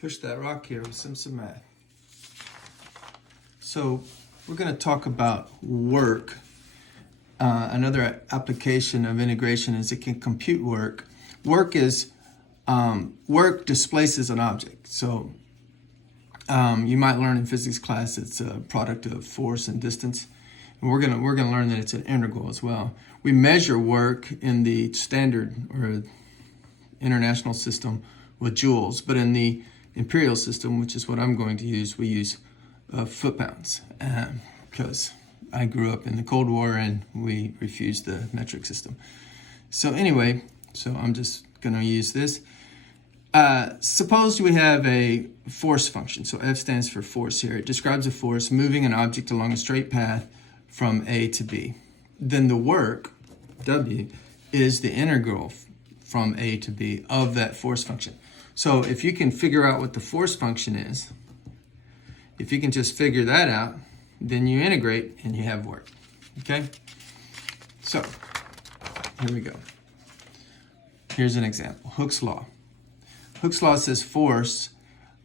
push that rock here with some math. So we're going to talk about work. Another application of integration is it can compute work. Work displaces an object. So you might learn in physics class it's a product of force and distance. And we're gonna learn that it's an integral as well. We measure work in the standard or international system with joules, but in the imperial system, which is what I'm going to use, we use foot-pounds because I grew up in the Cold War and we refused the metric system. So anyway, so I'm just going to use this. Suppose we have a force function. So F stands for force here. It describes a force moving an object along a straight path from A to B. Then the work, W, is the integral from A to B of that force function. So if you can figure out what the force function is, if you can just figure that out, then you integrate and you have work. Okay? So here we go. Here's an example. Hooke's law. Hooke's law says force,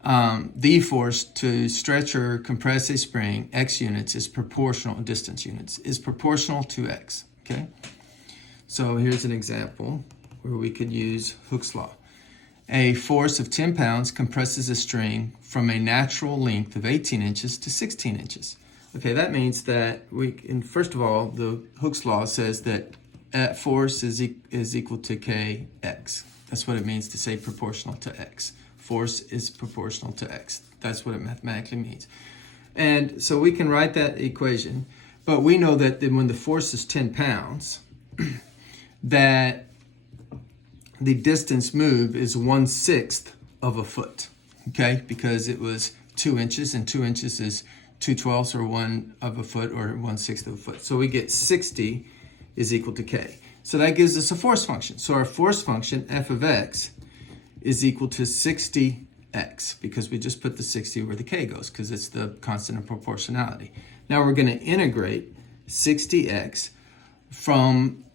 the force to stretch or compress a spring, x units, is proportional, distance units, is proportional to x. Okay? So here's an example where we could use Hooke's law. A force of 10 pounds compresses a string from a natural length of 18 inches to 16 inches. Okay, that means that first of all, the Hooke's law says that force is equal to kx. That's what it means to say proportional to x. Force is proportional to x. That's what it mathematically means. And so we can write that equation, but we know that when the force is 10 pounds, that the distance moved is 1/6 of a foot, okay? Because it was 2 inches, and 2 inches is 2/12 or 1 of a foot, or 1/6 of a foot. So we get 60 is equal to k. So that gives us a force function. So our force function, f of x, is equal to 60x, because we just put the 60 where the k goes, because it's the constant of proportionality. Now we're going to integrate 60x from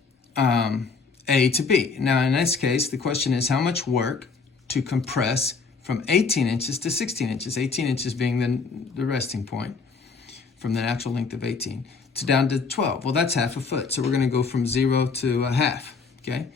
A to B. Now in this case, the question is how much work to compress from 18 inches to 16 inches, 18 inches being the resting point from the natural length of 18, to down to 12. Well, that's half a foot. So we're going to go from 0 to a half, okay?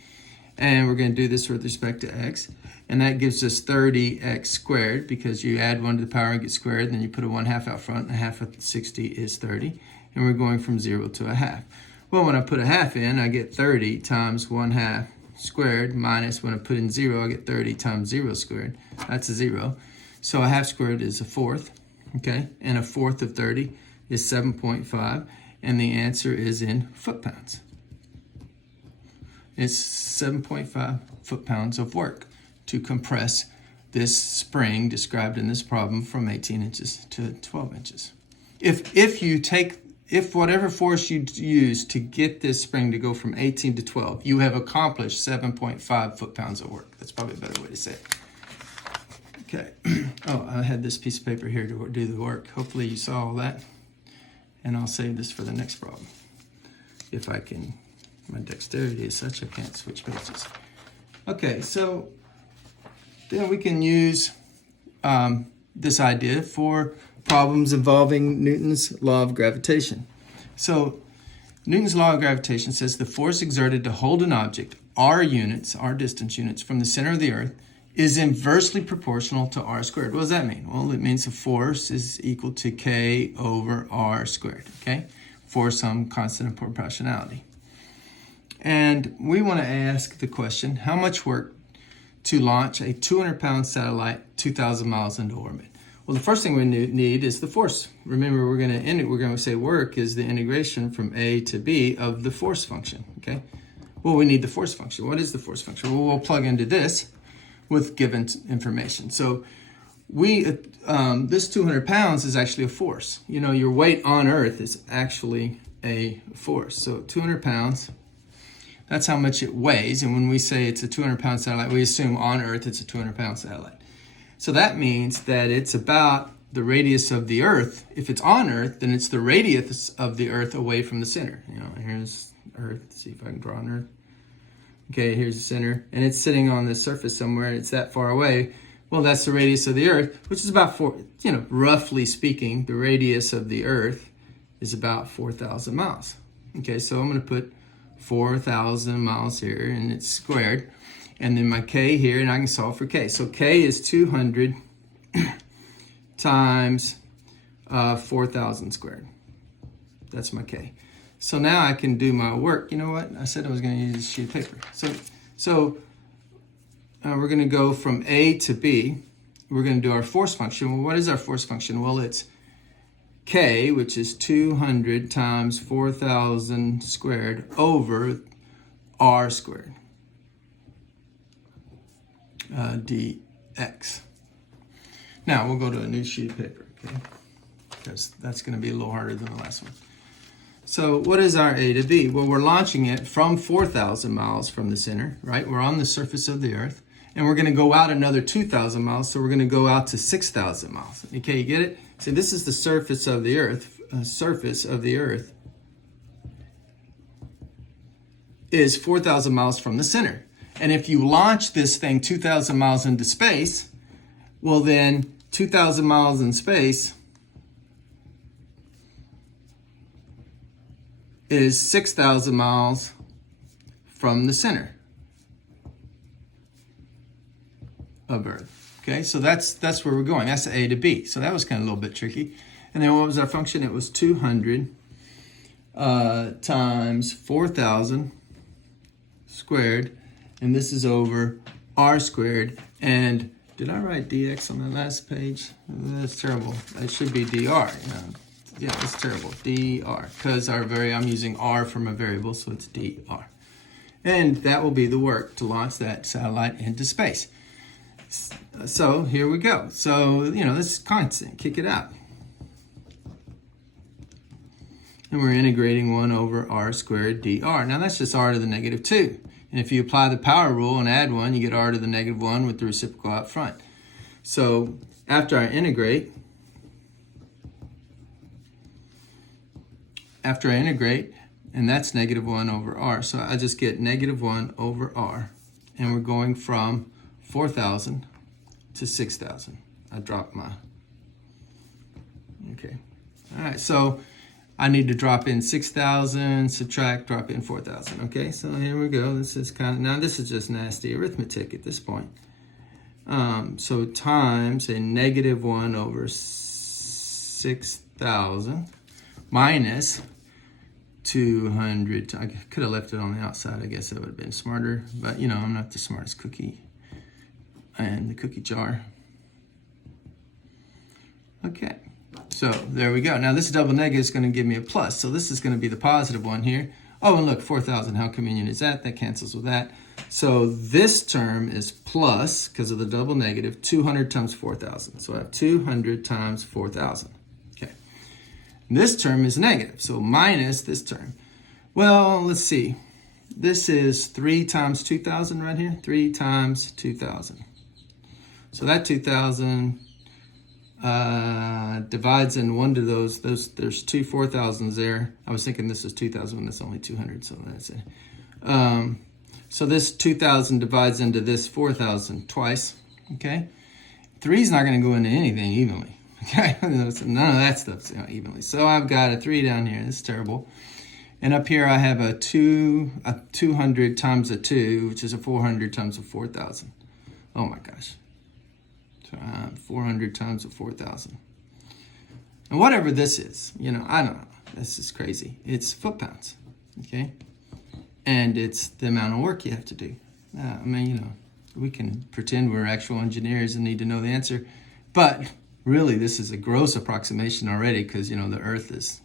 And we're going to do this with respect to x. And that gives us 30x squared, because you add 1 to the power and get squared, and then you put a 1/2 out front, and a half of 60 is 30. And we're going from 0 to a half. Well, when I put a half in, I get 30 times 1/2 squared, minus when I put in 0, I get 30 times 0 squared. That's a 0. So a half squared is a fourth, okay? And a fourth of 30 is 7.5, and the answer is in foot-pounds. It's 7.5 foot-pounds of work to compress this spring described in this problem from 18 inches to 12 inches. If whatever force you use to get this spring to go from 18 to 12, you have accomplished 7.5 foot-pounds of work. That's probably a better way to say it. Okay. Oh, I had this piece of paper here to do the work. Hopefully you saw all that. And I'll save this for the next problem. If I can, my dexterity is such I can't switch pages. Okay, so then we can use this idea for problems involving Newton's law of gravitation. So Newton's law of gravitation says the force exerted to hold an object, r units, r distance units, from the center of the earth is inversely proportional to r squared. What does that mean? Well, it means the force is equal to k over r squared, okay? For some constant of proportionality. And we want to ask the question, how much work to launch a 200-pound satellite 2,000 miles into orbit? Well, the first thing we need is the force. Remember, we're going to say work is the integration from A to B of the force function, okay? Well, we need the force function. What is the force function? Well, we'll plug into this with given information. So this 200 pounds is actually a force. You know, your weight on Earth is actually a force. So 200 pounds, that's how much it weighs. And when we say it's a 200-pound satellite, we assume on Earth it's a 200-pound satellite. So that means that it's about the radius of the Earth. If it's on Earth, then it's the radius of the Earth away from the center. You know, here's Earth. Let's see if I can draw an Earth. Okay, here's the center, and it's sitting on the surface somewhere. It's that far away. Well, that's the radius of the Earth, which is about roughly speaking, the radius of the Earth is about 4,000 miles. Okay, so I'm going to put 4,000 miles here, and it's squared. And then my K here, and I can solve for K. So K is 200 times 4,000 squared. That's my K. So now I can do my work. You know what? I said I was going to use a sheet of paper. So we're going to go from A to B. We're going to do our force function. Well, what is our force function? Well, it's K, which is 200 times 4,000 squared over R squared, dx. Now, we'll go to a new sheet of paper, okay? Because that's going to be a little harder than the last one. So what is our A to B? Well, we're launching it from 4,000 miles from the center, right? We're on the surface of the Earth. And we're going to go out another 2,000 miles, so we're going to go out to 6,000 miles. Okay, you get it? So this is the surface of the Earth. Surface of the Earth is 4,000 miles from the center. And if you launch this thing 2,000 miles into space, well then 2,000 miles in space is 6,000 miles from the center of Earth. Okay, so that's where we're going. That's the A to B. So that was kind of a little bit tricky. And then what was our function? It was 200 times 4,000 squared, and this is over R squared. And did I write dx on the last page? That's terrible. It should be dr. Yeah, that's terrible. dr, because I'm using r from a variable, so it's dr. And that will be the work to launch that satellite into space. So here we go. So, this is constant. Kick it out. And we're integrating 1 over r squared dr. Now that's just r to the negative 2. And if you apply the power rule and add 1, you get r to the negative 1 with the reciprocal out front. So after I integrate, and that's negative 1 over r. So I just get negative 1 over r. And we're going from 4,000 to 6,000. I dropped my, okay. All right, so I need to drop in 6,000, subtract, drop in 4,000, okay? So here we go. This is now this is just nasty arithmetic at this point. So times a negative 1 over 6,000 minus 200. I could have left it on the outside. I guess that would have been smarter. But, I'm not the smartest cookie in the cookie jar. Okay. So there we go. Now this double negative is going to give me a plus. So this is going to be the positive one here. Oh, and look, 4,000. How convenient is that? That cancels with that. So this term is plus, because of the double negative, 200 times 4,000. So I have 200 times 4,000. Okay. And this term is negative. So minus this term. Well, let's see. This is 3 times 2,000 right here. 3 times 2,000. So that 2,000 divides in one to those. There's two 4,000s there. I was thinking this is 2,000 when that's only 200, so that's it. So this 2,000 divides into this 4,000 twice, okay? 3 is not going to go into anything evenly, okay? None of that stuff's evenly. So I've got a 3 down here. This is terrible. And up here I have a 200 times a 2, which is a 400 times a 4,000. Oh my gosh. 400 times a 4,000. And whatever this is, I don't know. This is crazy. It's foot-pounds, okay? And it's the amount of work you have to do. We can pretend we're actual engineers and need to know the answer. But really, this is a gross approximation already because, the Earth is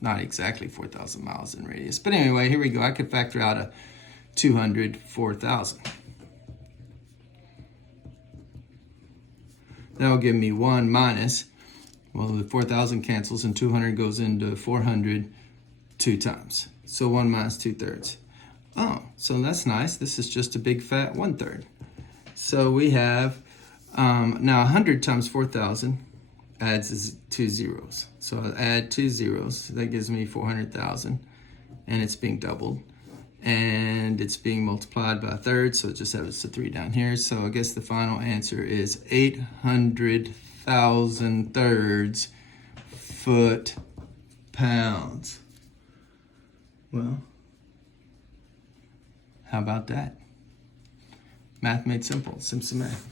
not exactly 4,000 miles in radius. But anyway, here we go. I could factor out a 200, 4,000. That'll give me 1 minus, well, the 4,000 cancels and 200 goes into 400 2 times. So 1 minus 2/3. Oh, so that's nice. This is just a big fat 1/3. So we have, now 100 times 4,000 adds 2 zeros. So I'll add 2 zeros. That gives me 400,000, and it's being doubled. and it's being multiplied by a third, so it just has a 3 down here. So I guess the final answer is 800,000 thirds foot-pounds. Well, how about that? Math made simple. Simpson Math.